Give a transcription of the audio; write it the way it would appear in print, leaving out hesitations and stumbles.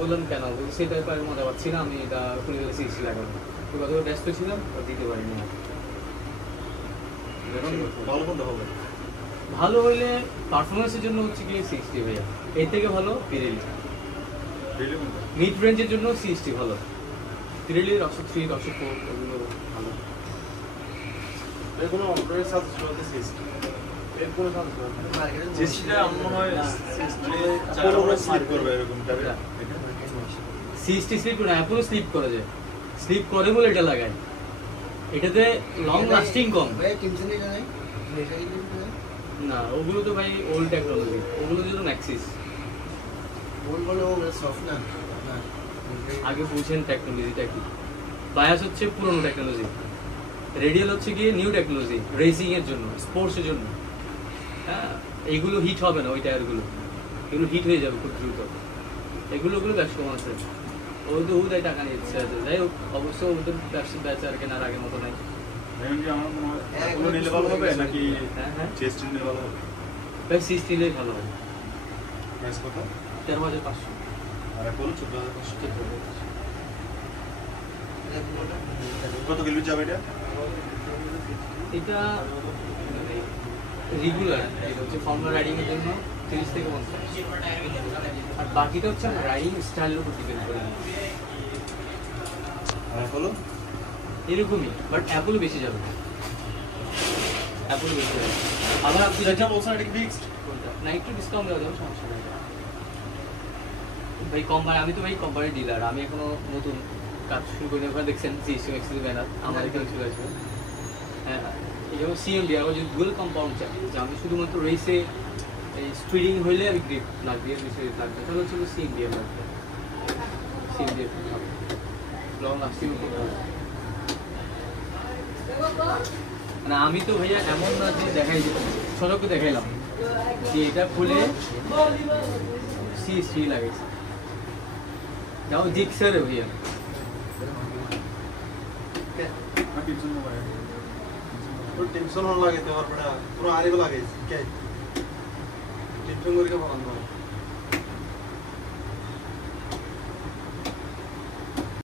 বললাম কেন সেই ব্যাপারে মজা পাচ্ছি না, আমি এটা খুলে গেলে 60 লাগাবো। তো কতটা ব্যস্ত ছিলাম দিতে পারিনি। ভালো কোনটা হবে? ভালো হইলে পারফরমেন্সের জন্য হচ্ছে কি 60 ভাইয়া, এর থেকে ভালো পিরেলি। মিড রেঞ্জের জন্য 60 ভালো, পিরেলি রক্স 3 রক্স 4 এগুলো ভালো। এর কোনো অপারেটর সাজেস্ট করতে 60 এর কোনো সাজেস্ট করতে মার্কেটে 60টা মনে হয় 60 চার ওভার স্লিপ করবে এরকম টাইপের। 60 স্লিপ না, অ্যাপোলো স্লিপ করে যায়, স্লিপ করে বলে এটা লাগায়। এটাতে লং লাস্টিং কম ভাই কিনছেনই নাই না, ওগুলো তো ভাই ওল্ড টেকনোলজি, ওগুলোর জন্য ম্যাক্সিস। বলবো সফট না আগে বুঝেন টেকনোলজিটা কি। বায়াস হচ্ছে পুরনো টেকনোলজি, রেডিয়াল হচ্ছে গিয়ে নিউ টেকনোলজি, রেসিং এর জন্য, স্পোর্টস এর জন্য। হ্যাঁ, এইগুলো হিট হবে না, ওই টায়ারগুলো এগুলো হিট হয়ে যাবে খুব দ্রুত। এগুলো ব্যবসা কম আছে, ওই তো ওটাই টাকা নিয়ে ইচ্ছে আছে। যাই হোক, অবশ্য ওদের ব্যবসা বেচা আর কেনার আগের মতো নাই। আমার মনে হয় এগুলো নিলে ভালো হবে নাকি হ্যাঁ চেস্ট নিলে ভালো হবে? ভাই 60 নিলেই ভালো হবে। প্রাইস কত? 13,500। আর অ্যাপোলো 14,500। কত কিলো যাবে এটা? এটা রেগুলার, এটা হচ্ছে ফর্মাল রাইডিং এর জন্য 30 থেকে 50, আর বাকিটা হচ্ছে রাইডিং স্টাইলের উপর ডিপেন্ড করে। আর অ্যাপোলো এরকমই, বাট অ্যাপোলো বেশি যাবে, অ্যাপোলো বেশি যাবে। আবার আপনি যেটা বলছেন এটা কি ফিক্সড? না, একটু ডিসকাউন্ট দেওয়া যাবে, সমস্যা নেই ভাই। কোম্পানি, আমি তো ভাই কোম্পানির ডিলার, আমি এখনো নতুন কাজ শুরু করিনি। ওখানে দেখছেন সিস্টেম এক্সেল ব্যানার আমার এখানে চলে আসবে। হ্যাঁ, এই যেমন সিএমডি, আমার যদি ডুয়েল কম্পাউন্ড চাই, যে আমি শুধুমাত্র রেসে এই স্পিডিং হইলে আমি গ্রিপ লাগবে, বেশি লাগবে, তাহলে হচ্ছে সিএমডি লাগবে। সিএমডি লং লাস্টিং করতে হবে। মানে আমি তো ভাইয়া এমন না যে দেখাই সড়কে দেখাইলাম যে এটা খুলে সি লাগাইছে, যাও জিক্সারে ভাইয়া। টেনশন হল লাগে তোমার পুরো আরেক লাগে টেনশন করে ভালো